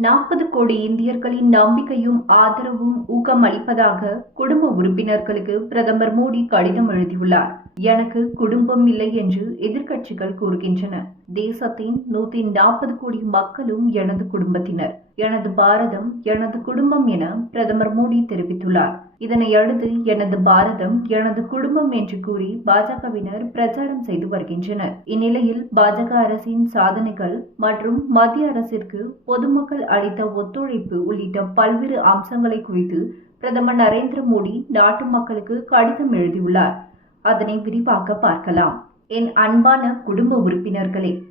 நாற்பது கோடி இந்தியர்களின் நம்பிக்கையும் ஆதரவும் ஊக்கம் அளிப்பதாக குடும்ப உறுப்பினர்களுக்கு பிரதமர் மோடி கடிதம் எழுதியுள்ளார். எனக்கு குடும்பம் இல்லை என்று எதிர்க்கட்சிகள் கூறுகின்றன. தேசத்தின் நூத்தி நாற்பது கோடி மக்களும் எனது குடும்பத்தினர். எனது பாரதம் எனது குடும்பம் என பிரதமர் மோடி தெரிவித்துள்ளார். இதனை அடுத்து எனது பாரதம் எனது குடும்பம் என்று கூறி பாஜகவினர் பிரச்சாரம் செய்து வருகின்றனர். இந்நிலையில் பாஜக அரசின் சாதனைகள் மற்றும் மத்திய அரசிற்கு பொதுமக்கள் அளித்த ஒத்துழைப்பு உள்ளிட்ட பல்வேறு அம்சங்களை குறித்து பிரதமர் நரேந்திர மோடி நாட்டு மக்களுக்கு கடிதம் எழுதியுள்ளார். அதனை விரிவாக பார்க்கலாம். என் அன்பான குடும்ப உறுப்பினர்களே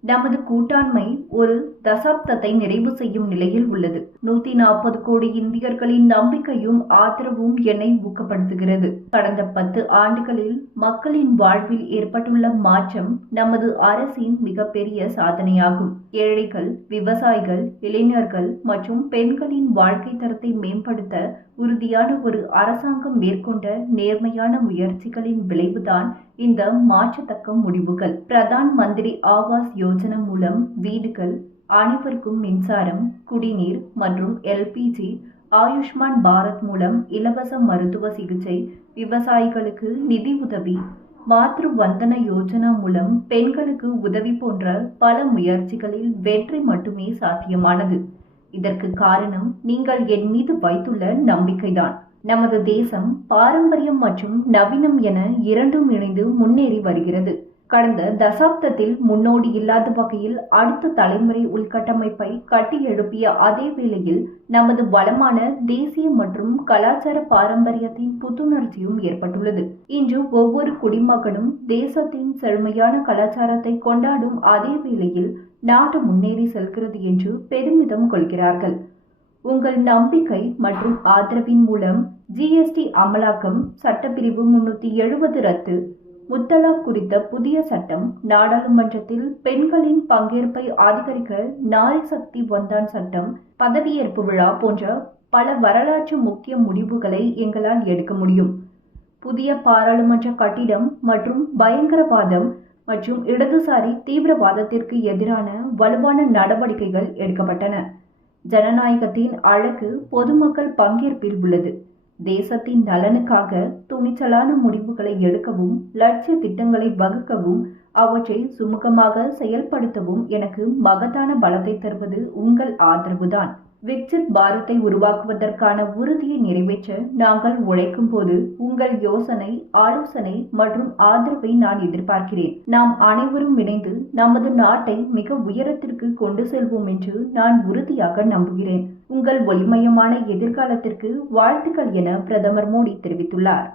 நமது கூட்டாண்மை ஒரு தசாப்தத்தை நிறைவு செய்யும் நிலையில் உள்ளது. நூத்தி நாற்பது கோடி இந்தியர்களின் நம்பிக்கையும் ஆதரவும் என்னை ஊக்கப்படுத்துகிறது. கடந்த பத்து ஆண்டுகளில் மக்களின் வாழ்வில் ஏற்பட்டுள்ள மாற்றம் நமது அரசின் மிகப்பெரிய சாதனையாகும். ஏழைகள் விவசாயிகள் இளைஞர்கள் மற்றும் பெண்களின் வாழ்க்கை தரத்தை மேம்படுத்த உறுதியான ஒரு அரசாங்கம் மேற்கொண்ட நேர்மையான முயற்சிகளின் விளைவுதான் இந்த மாற்றத்தக்க முடிவுகள். பிரதான் மந்திரி ஆவாஸ் யோஜனா மூலம் வீடுகள் அனைவருக்கும் மின்சாரம் குடிநீர் மற்றும் எல்பிஜி ஆயுஷ்மான் பாரத் மூலம் இலவச மருத்துவ சிகிச்சை விவசாயிகளுக்கு நிதி உதவி மாத்ரு வந்தன யோஜனா மூலம் பெண்களுக்கு உதவி போன்ற பல முயற்சிகளில் வெற்றி மட்டுமே சாத்தியமானது. இதற்கு காரணம் நீங்கள் என் மீது வைத்துள்ள நம்பிக்கைதான். நமது தேசம் பாரம்பரியம் மற்றும் நவீனம் என இரண்டும் இணைந்து முன்னேறி வருகிறது. கடந்த தசாப்தத்தில் முன்னோடி இல்லாத வகையில் அடுத்த தலைமுறை உள்கட்டமைப்பை கட்டியெழுப்பிய அதே வேளையில் நமது வளமான தேசிய மற்றும் கலாச்சார பாரம்பரியத்தின் புத்துணர்ச்சியும் ஏற்பட்டுள்ளது. இன்று ஒவ்வொரு குடிமகனும் தேசத்தின் செழுமையான கலாச்சாரத்தை கொண்டாடும் அதே வேளையில் நாடு முன்னேறி செல்கிறது என்று பெருமிதம் கொள்கிறார்கள். உங்கள் நம்பிக்கை மற்றும் ஆதரவின் மூலம் ஜிஎஸ்டி அமலாக்கம் சட்டப்பிரிவு முன்னூத்தி எழுபது ரத்து முத்தலாக் குறித்த புதிய சட்டம் நாடாளுமன்றத்தில் பெண்களின் பங்கேற்பை அதிகரிக்க நாரி சக்தி ஒன்றான் சட்டம் பதவியேற்பு விழா போன்ற பல வரலாற்று முக்கிய முடிவுகளை எங்களால் எடுக்க முடியும். புதிய பாராளுமன்ற கட்டிடம் மற்றும் பயங்கரவாதம் மற்றும் இடதுசாரி தீவிரவாதத்திற்கு எதிரான வலுவான நடவடிக்கைகள் எடுக்கப்பட்டன. ஜனநாயகத்தின் அழகு பொதுமக்கள் பங்கேற்பில் உள்ளது. தேசத்தின் நலனுக்காக துணிச்சலான முடிவுகளை எடுக்கவும் லட்சிய திட்டங்களை வகுக்கவும் அவற்றை சுமூகமாக செயல்படுத்தவும் எனக்கு மகத்தான பலத்தை தருவது உங்கள் ஆதரவுதான். விக்சித் பாரத்தை உருவாக்குவதற்கான உறுதியை நிறைவேற்ற நாங்கள் உழைக்கும் போது உங்கள் யோசனை ஆலோசனை மற்றும் ஆதரவை நான் எதிர்பார்க்கிறேன். நாம் அனைவரும் இணைந்து நமது நாட்டை மிக உயரத்திற்கு கொண்டு செல்வோம் என்று நான் உறுதியாக நம்புகிறேன். உங்கள் ஒளிமயமான எதிர்காலத்திற்கு வாழ்த்துக்கள் என பிரதமர் மோடி தெரிவித்துள்ளார்.